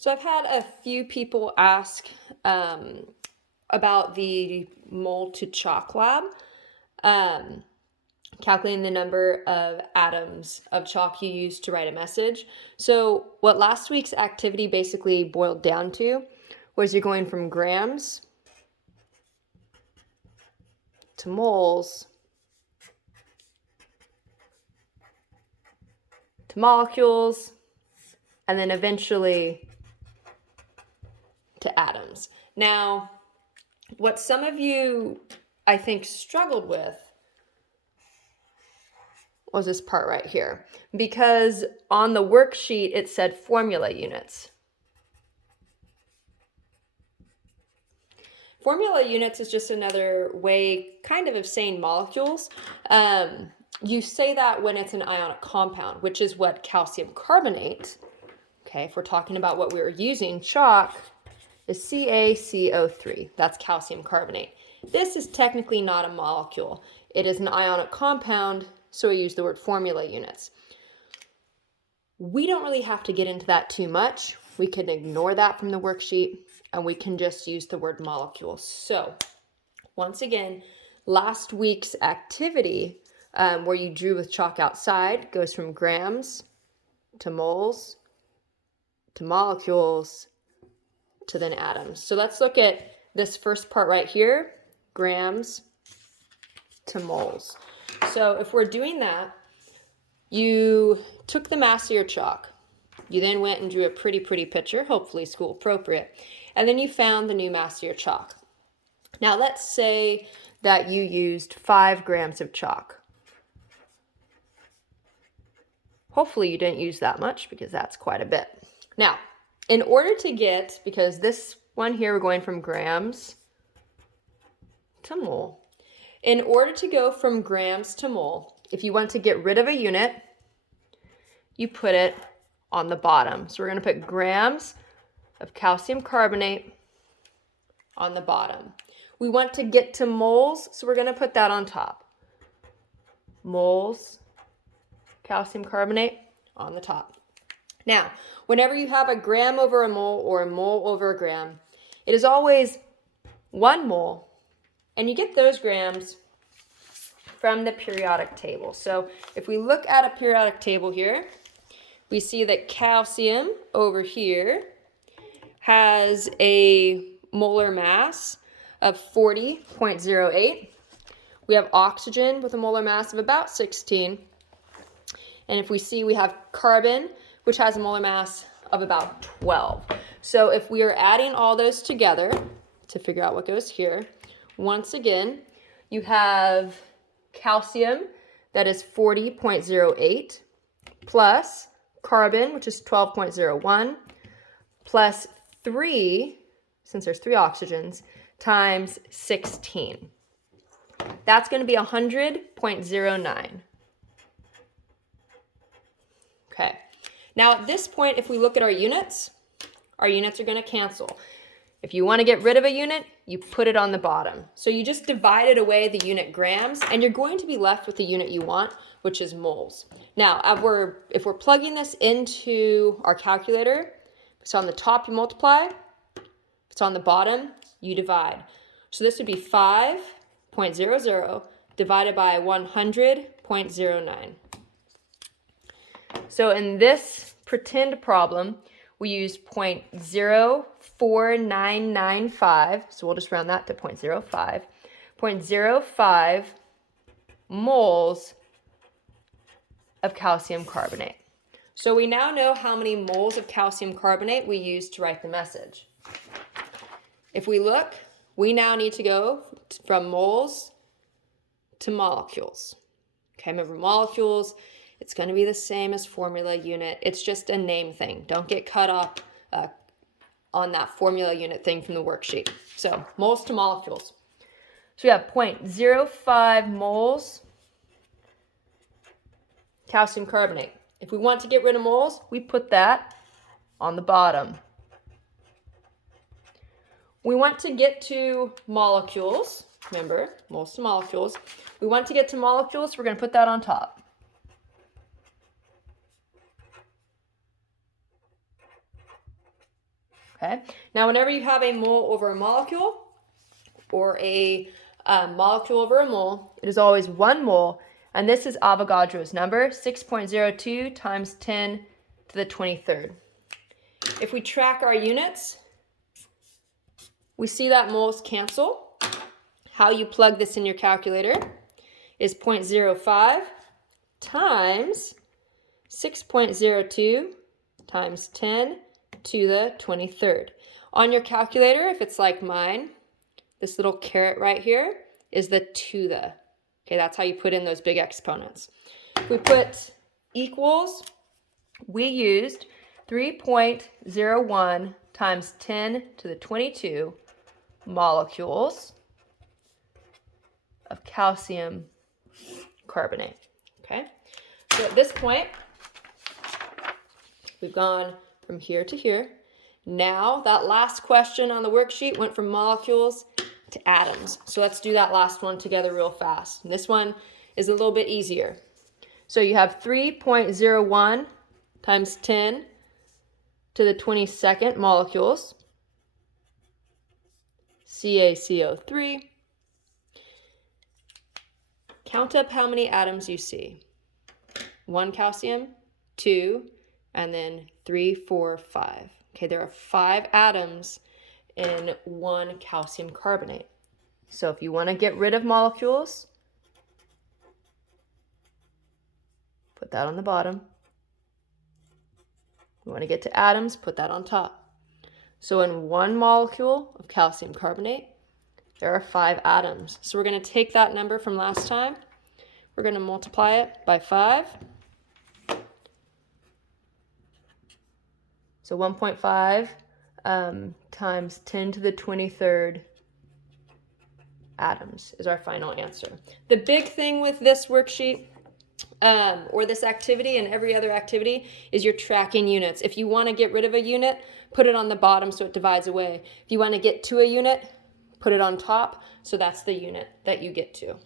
So I've had a few people ask about the mole to chalk lab, um, calculating the number of atoms of chalk you use to write a message. So what last week's activity basically boiled down to was you're going from grams to moles to molecules, and then eventually to atoms. Now, what some of you, I think, struggled with was this part right here, because on the worksheet it said formula units. Formula units is just another way kind of saying molecules. You say that when it's an ionic compound, which is what calcium carbonate, okay, if we're talking about what we were using, chalk, is CaCO3. That's calcium carbonate. This is technically not a molecule. It is an ionic compound, so we use the word formula units. We don't really have to get into that too much. We can ignore that from the worksheet, and we can just use the word molecule. So, once again, last week's activity where you drew with chalk outside goes from grams to moles to molecules to then atoms. So let's look at this first part right here, grams to moles. So if we're doing that, you took the mass of your chalk. You then went and drew a pretty picture, hopefully school appropriate, and then you found the new mass of your chalk. Now let's say that you used 5 grams of chalk. Hopefully you didn't use that much because that's quite a bit. Now, in order to get, because this one here we're going from grams to mole. In order to go from grams to mole, if you want to get rid of a unit, you put it on the bottom. So we're going to put grams of calcium carbonate on the bottom. We want to get to moles, so we're going to put that on top. Moles, calcium carbonate on the top. Now, whenever you have a gram over a mole or a mole over a gram, it is always 1 mole, and you get those grams from the periodic table. So if we look at a periodic table here, we see that calcium over here has a molar mass of 40.08. We have oxygen with a molar mass of about 16. And if we see, we have carbon, which has a molar mass of about 12. So if we are adding all those together to figure out what goes here, once again, you have calcium that is 40.08 plus carbon, which is 12.01, plus 3, since there's 3 oxygens, times 16. That's going to be 100.09. Okay. Now at this point, if we look at our units are going to cancel. If you want to get rid of a unit, you put it on the bottom. So you just divided away the unit grams, and you're going to be left with the unit you want, which is moles. Now, if we're plugging this into our calculator, if it's on the top, you multiply. If it's on the bottom, you divide. So this would be 5.00 divided by 100.09. So in this pretend problem, we use 0.04995, so we'll just round that to 0.05, 0.05 moles of calcium carbonate. So we now know how many moles of calcium carbonate we use to write the message. If we look, we now need to go from moles to molecules. Okay, remember molecules, it's going to be the same as formula unit. It's just a name thing. Don't get caught up on that formula unit thing from the worksheet. So moles to molecules. So we have 0.05 moles calcium carbonate. If we want to get rid of moles, we put that on the bottom. We want to get to molecules. Remember, moles to molecules. We want to get to molecules, we're going to put that on top. Okay. Now, whenever you have a mole over a molecule or a molecule over a mole, it is always 1 mole. And this is Avogadro's number, 6.02 times 10 to the 23rd. If we track our units, we see that moles cancel. How you plug this in your calculator is 0.05 times 6.02 times 10 to the 23rd. On your calculator, if it's like mine, this little caret right here is the to the. Okay, that's how you put in those big exponents. If we put equals, we used 3.01 times 10 to the 22 molecules of calcium carbonate. Okay, so at this point, we've gone from here to here. Now, that last question on the worksheet went from molecules to atoms. So let's do that last one together real fast. And this one is a little bit easier. So you have 3.01 times 10 to the 22nd molecules, CaCO3. Count up how many atoms you see. 1 calcium, 2, and then 3, 4, 5. Okay, there are 5 atoms in 1 calcium carbonate. So if you want to get rid of molecules, put that on the bottom. You want to get to atoms, put that on top. So in 1 molecule of calcium carbonate, there are 5 atoms. So we're going to take that number from last time. We're going to multiply it by 5. So 1.5 times 10 to the 23rd atoms is our final answer. The big thing with this worksheet or this activity and every other activity is you're tracking units. If you want to get rid of a unit, put it on the bottom so it divides away. If you want to get to a unit, put it on top so that's the unit that you get to.